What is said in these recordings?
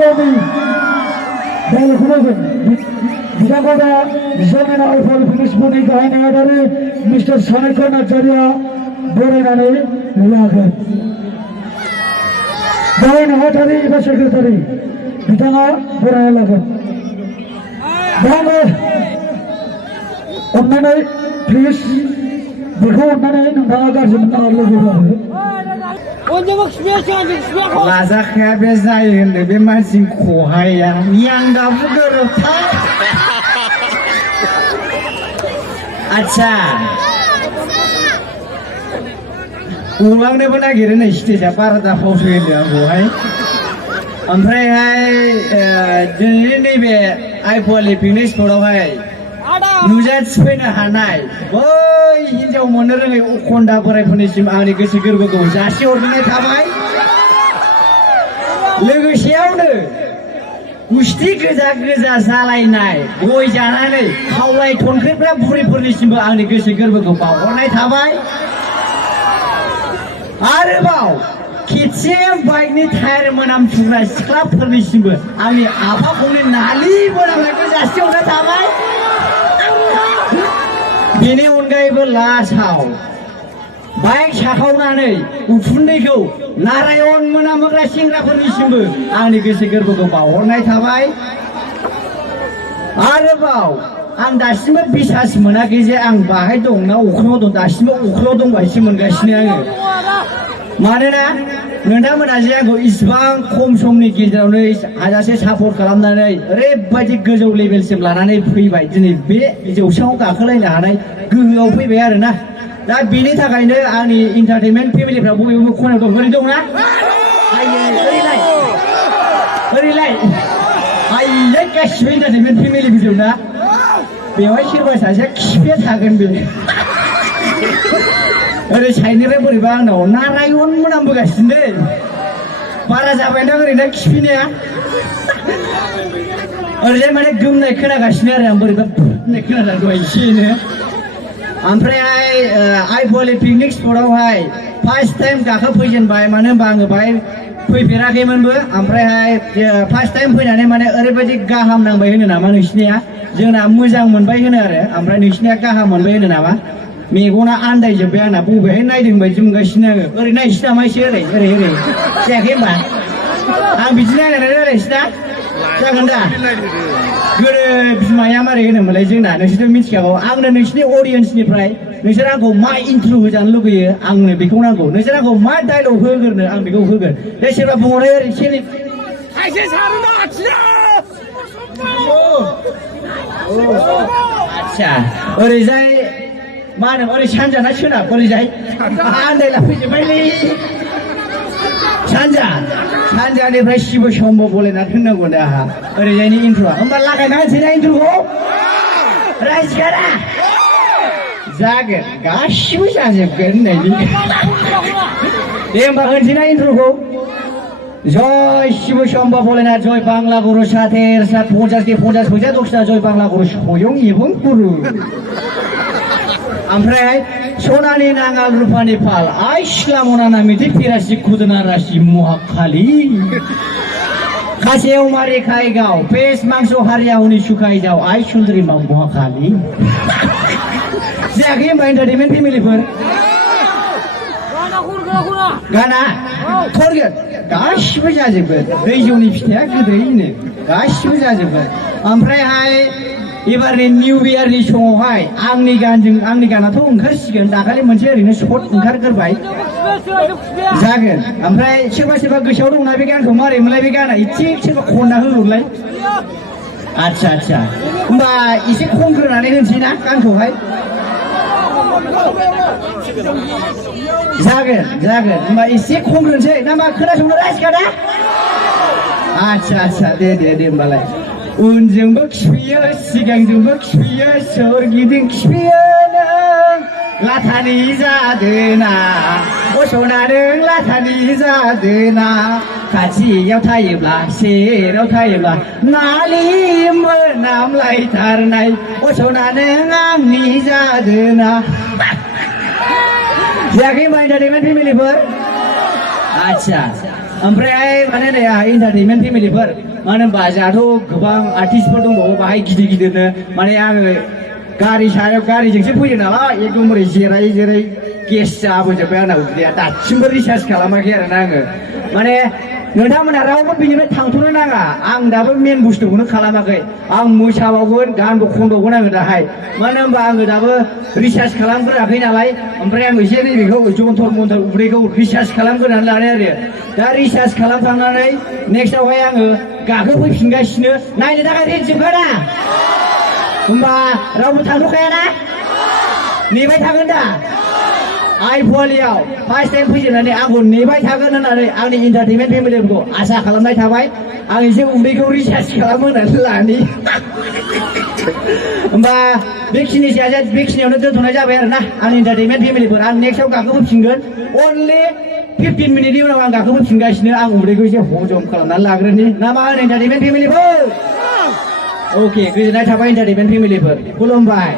गावनि दायल'खौबो बिथांखौ दा जमेना आइफल पुलिसफोरनि गाहाय नेहाथारि मिस्टार सानैखर नार्जारिया बरायनानै लागोन। गाहाय नेहाथारि एबा सेक्रेटारि बिथाङा बरायना लागोन। दा आङो अन्नानै प्लिज बेखौ अन्नानै नोंथाङा गाज्रि मोननाङा लोगोफोराबो लाजाखाया बे जायो होनदों बे मानसिनि खहाया यांगाबो गोरोबथा आच्छा गलांनोबो नागिरो नै स्टेजआ बारादा फावसो होनदों आंखौहाय ओमफ्रायहाय दिनैनि नैबे आइफवालि पिकनिक स्पटआवहाय नुजाथिफैनो हानाय बै हिन्जाव मोननो रोङै अखन्दा बोरायफोरनिसिम आंनि गोसो गोरबोखौ जासिहरनाय थाबाय। लोगोसेयावनो गुस्थि गोजा गोजा जालायनाय गय जानानै खावलाय थनख्रेबग्रा बुरैफोरनिसिमबो आंनि गोसो गोरबोखौ बावहरनाय थाबाय। आरोबाव केटिएम बाइकनि टायार मोनामसुग्रा सिख्लाफोरनिसिमबो आंनि आफाखौनि नालि मोनामनायखौ जासिहरनाय थाबाय। बेनि अनगायैबो लास्टआव बाइक साखावनानै उखुन्दैखौ नारायण मोनामोग्रा सेंग्राफोरनिसिमबो आंनि गोसो गोरबोखौ बावहरनाय थाबाय। आरोबाव आं दासिमबो बिसास मोनाखै जे आं बाहाय दं ना अख्राङाव दं। दासिमबो अख्राङाव दंबायसो मोनगासिनो आङो। मानोना नोंथांमोना जे आंखौ इसिबां खम समनि गेजेरावनो हाजासे सापर्ट खालामनानै ओरैबायदि गोजौ लेभेलसिम लानानै फैबाय, दिनै बे जौसाङाव गाखोलायनो हानाय गोहोआव फैबाय आरोना। दा बेनि थाखायनो आंनि इन्टारटेनमेन्ट फेमिलिफ्रा बबे बबे खनायाव दं ओरै दंना ओरैलाय आइयै गासिबो इन्टारटेनमेन्ट फेमिलि भिडिअ ना बेवहाय सोरबा सासे खिफिया थागोन बे ओरै साइडनिफ्राय बोरैबा आंनाव नारायण मोनामबोगासिनो दै बारा जाबायदां ओरैनो खिफिनाया ओरैजाय माने गोमनाय खोनागासिनो आरो आं बोरैबा होननाय खोनादों एसेनो। ओमफ्रायहाय आइफवालि पिकनिक स्पटआवहाय फार्स्ट टाइम गाखोफैजेनबाय, मानो होनबा आङो बाहाय फैफेराखैमोनबो। ओमफ्रायहाय फार्स्ट टाइम फैनानै माने ओरैबायदि गाहाम नांबाय होनो नामा नोंसिनिया, जोंना मोजां मोनबाय होनो आरो ओमफ्राय नोंसिनिया गाहाम मोनबाय होनो नामा। मेगना आन्दायजोब्बाय आंना बबेहाय नायदों बायदि मोनगासिनो आङो। ओरै नायसै नामा एसे ओरै ओरै ओरै जायाखै होनबा आं बिदि नायनानै रायज्लायसै ना जागोन दा। गोदो बिमाया मारै होनोमोनलाय जोंना, नोंसोरथ' मिथिखागौ। आंनो नोंसिनि अडियन्सनिफ्राय नोंसोर आंखौ मा इन्ट्र' होजानो लुगैयो आंनो बेखौ नांगौ। नोंसोर आंखौ मा डायलग होग्रोनो आं बेखौ होगोन। दे सोरबा बुंहरनाय ओरै एसे आच्छा ओरैजाय मा होनो ओरै सानजा ना सोनाब ओरैजाय आन्दायला फैजोब्बायलै सानजानिफ्राय शिब शम्भ बलायना दोननांगौ दा आंहा ओरैजायनि इन्ट्र'आ। होमबा लागायना होनसै ना इन्ट्र'खौ रायजिकारा जागोन गासिबो जाजोबगोन होननायनि दे होमबा होनसै ना इन्ट्र'खौ। जय शिव शम्भ भोलेनाथ, जय बांला गुरु साथेर सात 50 के 50 फैसा दक्षिणा, जय बांला गुरु स्वयं एवं गुरु। ओमफ्राय सनानि नांगाल रुपानि फाल आइ सिख्ला मनाना मिथि फेरासि खुदना राशि महाखाली खासेव मारि खायगाव पेस मांस हारियावनि सुखाय जाव आइ सुन्दरी मा महाखाली। जायाखै होनबा इन्टारटेनमेन्ट फेमिलिफोर गाना खरगोन गासिबो जाजोबगोन। दै जौनि फिथाइया गोदैनो गासिबो जाजोबगोन। ओमफ्रायहाय एबारनि निउ इयारनि समावहाय आंनि गानाथ' ओंखारसिगोन। दाखालि मोनसे ओरैनो सर्ट ओंखारग्रोबाय जागोन। ओमफ्राय सोरबा गोसोआव दंना बे गानखौ मारै मोनलाय बे गाना एसे सोरबा खनना होहरलाय। आच्छा होमबा एसे खनग्रोनानै होनसै ना गानखौहाय। जागोन होमबा एसे खनग्रोनोसै ना मा खोनासंनो रायजिकारा। आच्छा दे होमबालाय। उनजोंबो खिफियो सिगांजोंबो खिफियो सोरगिदिं खिफियो नों लाथानि जादोना गसना नों लाथानि जादोना खाथियाव थायोब्ला सेराव थायोब्ला नालि मोनामलायथारनाय गसना नों आंनि जादोना। जायाखै होनबा इन्टारटेनमेन्ट फेमिलिफोर आच्छा ओमफ्रायहाय माने नै इन्टारटेनमेन्ट फेमिलिफोर मानो होनबा जोंहाथ' गोबां आर्टिस्टफोर दंबावो बाहाय गिदिर गिदिरनो माने आङो गारि सायाव गारिजोंसो फैयो नालाय एकदमबारे जेरै जेरै गेस जाबोजोब्बाय आंना उदैया दासिमबो रिसार्च खालामाखै आरोना आङो माने नोंथांमोना रावबो बेनिफ्राय थांथ'नो नाङा आं दाबो मेन बुस्थुखौनो खालामाखै आं मोसाबावगोन गानबो खनबावगोन आङो दाहाय मानो होनबा आङो दाबो रिसार्च खालामग्रोआखै नालाय ओमफ्राय आं एसे नैबेखौ जन्थर मन्थर उदैखौ रिसार्च खालामग्रोनानै लानाय आरो दा रिसार्च खालामखांनानै नेक्स्टआवहाय आङो गाखोफैफिनगासिनो नायनो थाखाय रेडि जोबखादा होमबा रावबो थांथ'खायाना नेबाय थागोन दा आइफवालियाव फार्स्ट टाइम फैजेननानै आंखौ नेबाय थागोन होननानै आंनि इन्टारटेनमेन्ट फेमिलिफोरखौ आसा खालामनाय थाबाय आं एसे उदैखौ रिसार्च खालामहोनानै लानि होमबा बेखिनियावनो दोनथ'नाय जाबाय आरोना आंनि इन्टारटेनमेन्ट फेमिलिफोर आं नेक्स्टआव गाखोबोफिनगोन अनलि 15 मिनिटनि उनाव आं गाखोबोफिनगासिनो आं उदैखौ एसे हजम खालामनानै लाग्रोनि ना मा होनो इन्टारटेनमेन्ट फेमिलिफोर अके गोजोननाय थाबाय इन्टारटेनमेन्ट फेमिलिफोर खुलुमबाय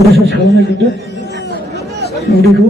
रिसार्च खालामनाय जोबदो उदैखौ